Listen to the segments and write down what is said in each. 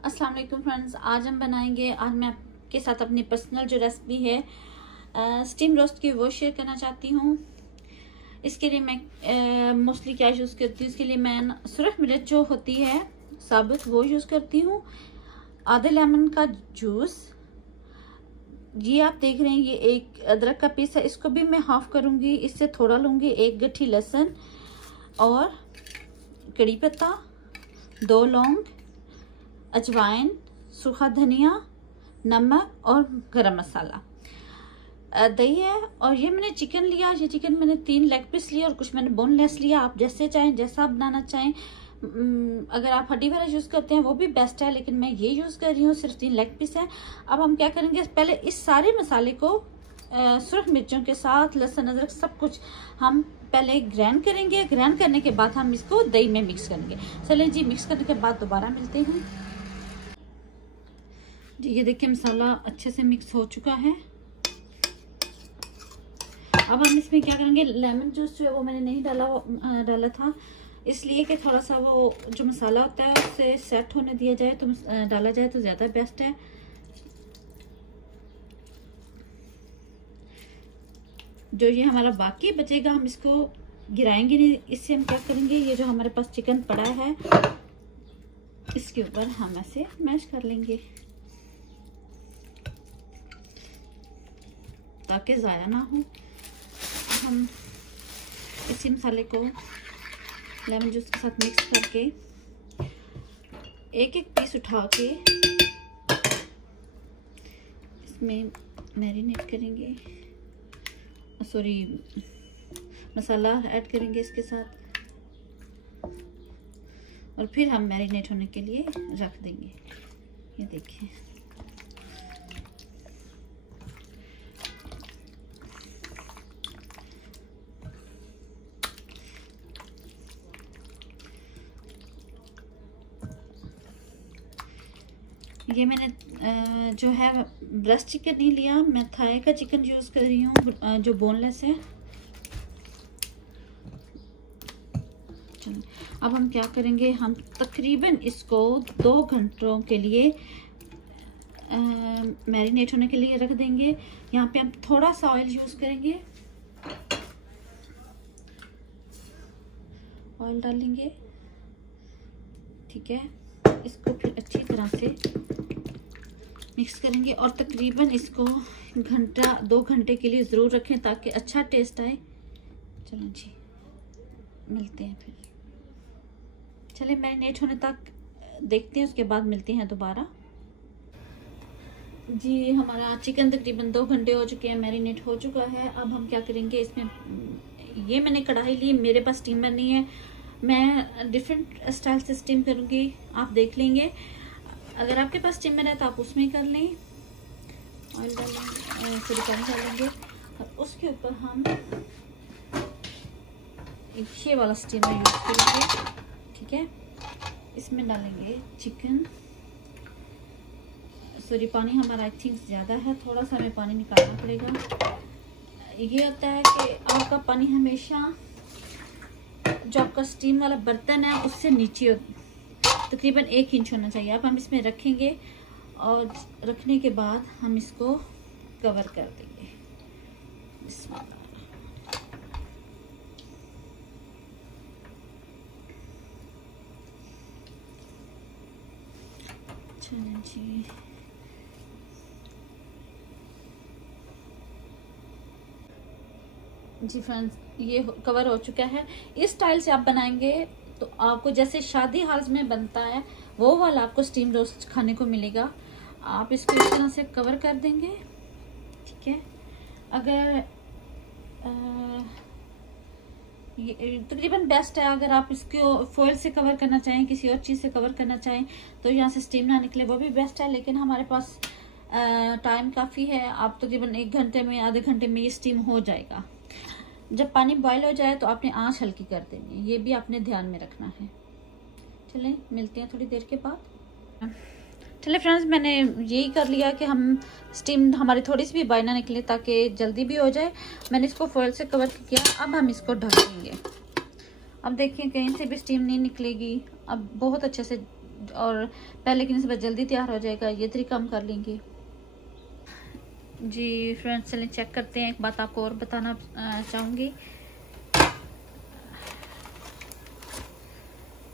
अस्सलाम वालेकुम फ्रेंड्स, आज हम बनाएंगे। आज मैं आपके साथ अपनी पर्सनल जो रेसिपी है स्टीम रोस्ट की वो शेयर करना चाहती हूँ। इसके लिए मैं मोस्टली क्या यूज़ करती हूँ, इसके लिए मैं सुरख मिर्च जो होती है साबुत वो यूज़ करती हूँ। आधे लेमन का जूस, ये आप देख रहे हैं, ये एक अदरक का पीस है, इसको भी मैं हाफ करूँगी, इससे थोड़ा लूँगी। एक गट्ठी लहसुन और कड़ी पत्ता, 2 लौंग, अजवाइन, सूखा धनिया, नमक और गरम मसाला, दही है। और ये मैंने चिकन लिया, ये चिकन मैंने 3 लेग पीस लिया और कुछ मैंने बोनलेस लिया। आप जैसे चाहें, जैसा आप बनाना चाहें। अगर आप हड्डी वाला यूज़ करते हैं वो भी बेस्ट है, लेकिन मैं ये यूज़ कर रही हूँ, सिर्फ 3 लेग पीस है। अब हम क्या करेंगे, पहले इस सारे मसाले को सुरख मिर्चों के साथ, लहसुन अदरक सब कुछ हम पहले ग्राइंड करेंगे। ग्राइंड करने के बाद हम इसको दही में मिक्स करेंगे। चलें जी, मिक्स करने के बाद दोबारा मिलते हैं जी। ये देखिए मसाला अच्छे से मिक्स हो चुका है। अब हम इसमें क्या करेंगे, लेमन जूस जो है वो मैंने नहीं डाला था, इसलिए कि थोड़ा सा वो जो मसाला होता है उससे सेट होने दिया जाए, तो डाला जाए तो ज़्यादा बेस्ट है। जो ये हमारा बाकी बचेगा हम इसको गिराएंगे नहीं, इससे हम क्या करेंगे, ये जो हमारे पास चिकन पड़ा है इसके ऊपर हम ऐसे मैश कर लेंगे ताकि ज़ाया ना हो। हम इसी मसाले को लेमन जूस के साथ मिक्स करके एक एक पीस उठा के इसमें मैरिनेट करेंगे, सॉरी मसाला ऐड करेंगे इसके साथ, और फिर हम मैरिनेट होने के लिए रख देंगे। ये देखिए, ये मैंने जो है ब्रेस्ट चिकन नहीं लिया, मैं थाई का चिकन यूज़ कर रही हूँ जो बोनलेस है। चलो अब हम क्या करेंगे, हम तकरीबन इसको 2 घंटों के लिए मैरिनेट होने के लिए रख देंगे। यहाँ पे हम थोड़ा सा ऑयल यूज़ करेंगे, ऑयल डालेंगे, ठीक है। इसको फिर अच्छी तरह से मिक्स करेंगे और तकरीबन इसको 2 घंटे के लिए ज़रूर रखें ताकि अच्छा टेस्ट आए। चलो जी, मिलते हैं फिर। चलिए मैरिनेट होने तक देखते हैं, उसके बाद मिलते हैं दोबारा जी। हमारा चिकन तकरीबन 2 घंटे हो चुके हैं, मैरिनेट हो चुका है। अब हम क्या करेंगे, इसमें ये मैंने कढ़ाई ली, मेरे पास स्टीमर नहीं है, मैं डिफरेंट स्टाइल से स्टीम करूँगी, आप देख लेंगे। अगर आपके पास स्टीमर है तो आप उसमें कर लें। ऑयल डालेंगे, फिर पानी डालेंगे और उसके ऊपर हम ये वाला स्टीमर यूज़ करेंगे, ठीक है। इसमें डालेंगे चिकन, सॉरी पानी हमारा आई थिंक ज़्यादा है, थोड़ा सा हमें पानी निकालना पड़ेगा। ये होता है कि आपका पानी हमेशा जो आपका स्टीम वाला बर्तन है उससे नीचे तकरीबन 1 इंच होना चाहिए। अब हम इसमें रखेंगे और रखने के बाद हम इसको कवर कर देंगे। चलिए जी, जी फ्रेंड्स, ये कवर हो चुका है। इस स्टाइल से आप बनाएंगे तो आपको जैसे शादी हाल में बनता है वो वाला आपको स्टीम रोस्ट खाने को मिलेगा। आप इसको इस तरह से कवर कर देंगे, ठीक है। अगर ये तकरीबन बेस्ट है, अगर आप इसको फॉइल से कवर करना चाहें, किसी और चीज़ से कवर करना चाहें तो यहाँ से स्टीम ना निकले वो भी बेस्ट है, लेकिन हमारे पास टाइम काफ़ी है। आप तकरीबन 1 घंटे में, आधे घंटे में ये स्टीम हो जाएगा। जब पानी बॉयल हो जाए तो आपने आंच हल्की कर देनी है, ये भी आपने ध्यान में रखना है। चलें मिलते हैं थोड़ी देर के बाद। चलिए फ्रेंड्स, मैंने यही कर लिया कि हम स्टीम हमारी थोड़ी सी भी बाहर ना निकले ताकि जल्दी भी हो जाए। मैंने इसको फॉइल से कवर किया, अब हम इसको ढक देंगे। अब देखिए कहीं से भी स्टीम नहीं निकलेगी, अब बहुत अच्छे से और पहले की निस्बत जल्दी तैयार हो जाएगा। ये तरीका हम कर लेंगे। जी फ्रेंड्स, चलें चेक करते हैं। एक बात आपको और बताना चाहूँगी।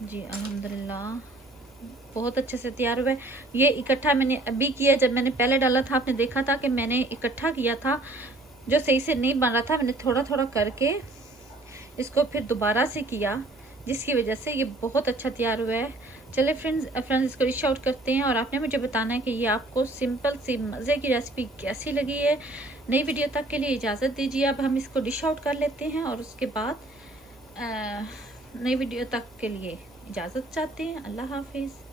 जी अल्हम्दुलिल्लाह बहुत अच्छे से तैयार हुआ है। ये इकट्ठा मैंने अभी किया, जब मैंने पहले डाला था आपने देखा था कि मैंने इकट्ठा किया था, जो सही से नहीं बन रहा था, मैंने थोड़ा थोड़ा करके इसको फिर दोबारा से किया, जिसकी वजह से ये बहुत अच्छा तैयार हुआ है। चले फ्रेंड्स इसको डिश आउट करते हैं और आपने मुझे बताना है कि ये आपको सिंपल सी मज़े की रेसिपी कैसी लगी है। नई वीडियो तक के लिए इजाज़त दीजिए। अब हम इसको डिश आउट कर लेते हैं और उसके बाद नई वीडियो तक के लिए इजाज़त चाहते हैं। अल्लाह हाफिज़।